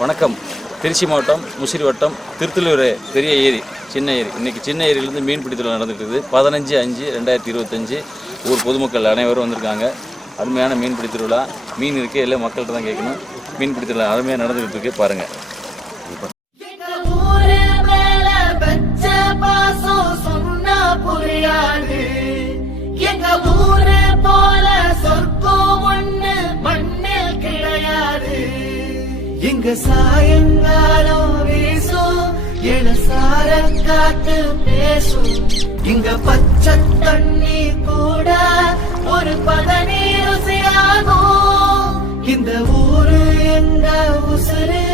வணக்கம். திருச்சி மாவட்டம் முசிறி வட்டம் திருத்தலூர் பெரிய ஏரி, சின்ன ஏரி. இன்றைக்கி சின்ன ஏரியிலேருந்து மீன் பிடித்தல் நடந்துட்டு இருக்குது. 15/5/2025 ஊர் பொதுமக்கள் அனைவரும் வந்திருக்காங்க. அருமையான மீன் பிடித்திருவிழா. மீன் இருக்கே இல்லை, மக்கள்கிட்ட தான் கேட்கணும். மீன் பிடித்திருவிழா அருமையாக நடந்துகிட்டு இருக்கு, பாருங்கள். இங்க சாயங்காலம் வீசும் என சார காத்து பேசும். இங்க பச்சை தண்ணி கூட ஒரு பதனி ருசியாகும். இந்த ஊரு எங்க உசுறு,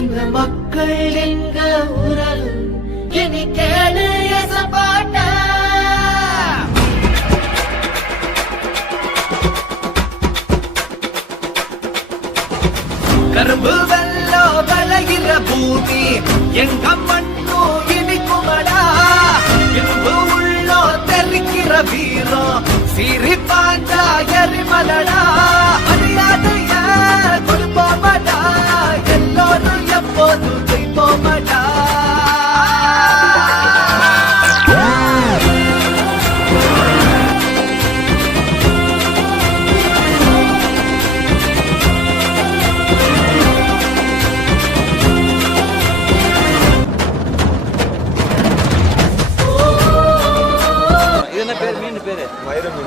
இந்த மக்கள் எங்க உறவு. இனி கேளு எசப்பாட்ட. கரும்பு வெள்ளோ விளைகிற பூமி எங்க மண்ணோ இனிக்குமடா. இரும்பு உள்ளோ தெரிக்கிற வீரம் சீறி பாஞ்சா எரிமலடா. மரியாதைய கொடுப்போமடா, எல்லோரும் எப்போதும் ஜெயிப்போமடா.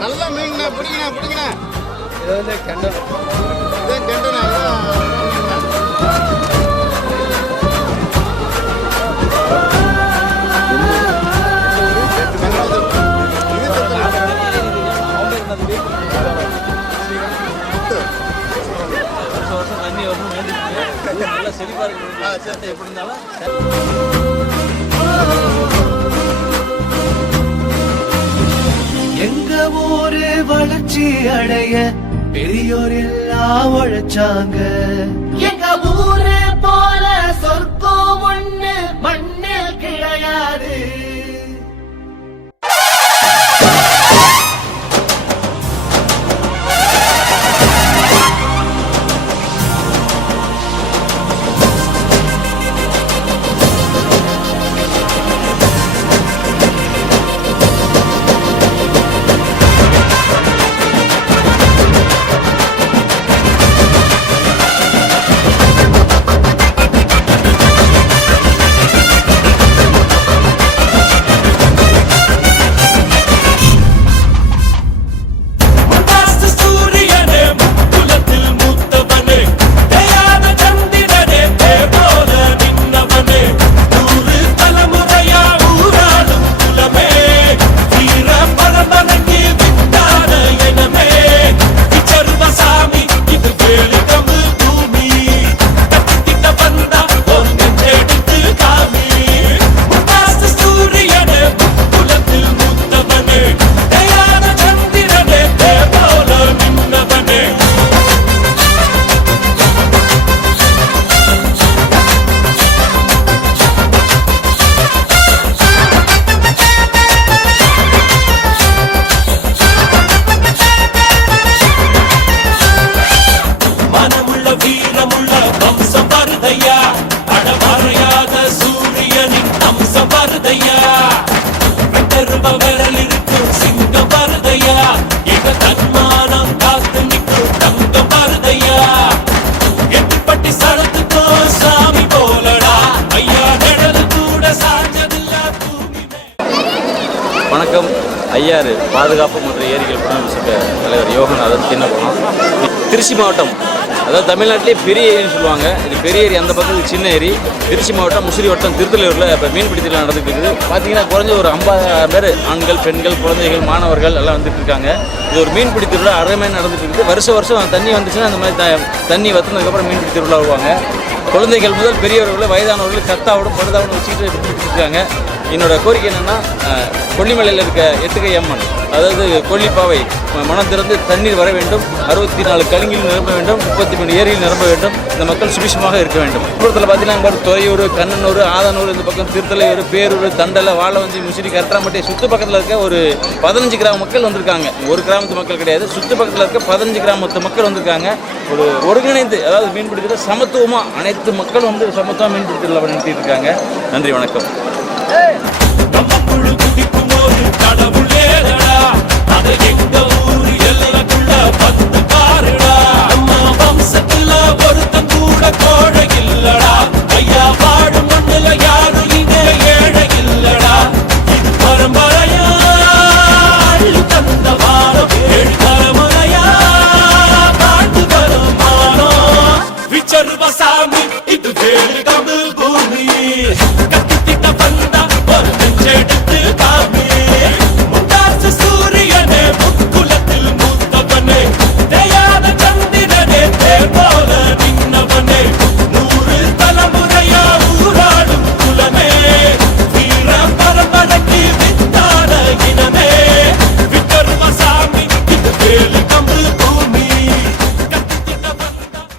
நல்ல மீன் பிடிக்கணா. இது வந்து கெண்டன. இது கெண்டன. வருஷம் தண்ணி வரணும், நல்லா செழிப்பாக இருக்கு. எப்படி இருந்தாலும் எங்க ஊரு வளர்ச்சி அடைய பெரியோர் எல்லாம் உழைச்சாங்க. எங்க ஊரு போல சொர்க்கம் ஒண்ணு மண்ணில் கிடையாது. வணக்கம். ஐயாறு பாதுகாப்பு மற்றும் ஏரிகள் புனரமைப்பு தலைவர் யோகநாதன் சின்னகுளம். திருச்சி மாவட்டம் அதாவது தமிழ்நாட்டிலே பெரிய ஏரின்னு சொல்லுவாங்க. இது பெரிய ஏரி, அந்த பக்கத்துக்கு சின்ன ஏரி. திருச்சி மாவட்டம் முசிறி வட்டம் திருத்தலூரில் இப்போ மீன்பிடி திருவிழா நடந்துட்டு இருக்குது. பார்த்தீங்கன்னா குறைஞ்ச ஒரு 50 பேர் ஆண்கள், பெண்கள், குழந்தைகள், மாணவர்கள் எல்லாம் வந்துட்டு இருக்காங்க. இது ஒரு மீன்பிடி திருவிழா அருமையாக நடந்துட்டு இருக்குது. வருஷம் தண்ணி வந்துச்சுன்னா அந்த மாதிரி தண்ணி வற்றினதுக்கப்புறம் மீன்பிடி திருவிழா வருவாங்க. குழந்தைகள் முதல் பெரியவர்கள், வயதானவர்கள் கத்தாவோடும் படுதாவோடும் வச்சுக்கிட்டு இருக்காங்க. என்னோட கோரிக்கை என்னென்னா, கொல்லிமலையில் இருக்க 8 கை அம்மன், அதாவது கொல்லிப்பாவை மனம் திறந்து தண்ணீர் வர வேண்டும். 64 கலிங்கில் நிரம்ப வேண்டும். 33 ஏரியில் நிரம்ப வேண்டும். இந்த மக்கள் சுபிஷமாக இருக்க வேண்டும். விழுப்புரத்தில் பார்த்தீங்கன்னா துறையூர், கண்ணனூர், ஆதனூர், இந்த பக்கம் திருத்தலையூர், பேரூர், தண்டலை, வாழவஞ்சி, முசிறி, கரட்டாம்பட்டி சுற்று பக்கத்தில் இருக்க ஒரு 15 கிராம மக்கள் வந்திருக்காங்க. ஒரு கிராமத்து மக்கள் கிடையாது, சுற்று பக்கத்தில் இருக்க 15 கிராமத்து மக்கள் வந்திருக்காங்க. ஒரு ஒருங்கிணைந்து, அதாவது மீன்பிடிக்கிற சமத்துவமாக அனைத்து மக்களும் வந்து சமத்துவமாக மீன்பிடிக்கிறதுல நடத்திட்டு இருக்காங்க. நன்றி, வணக்கம். நம்ம குழு குடிக்கும் போது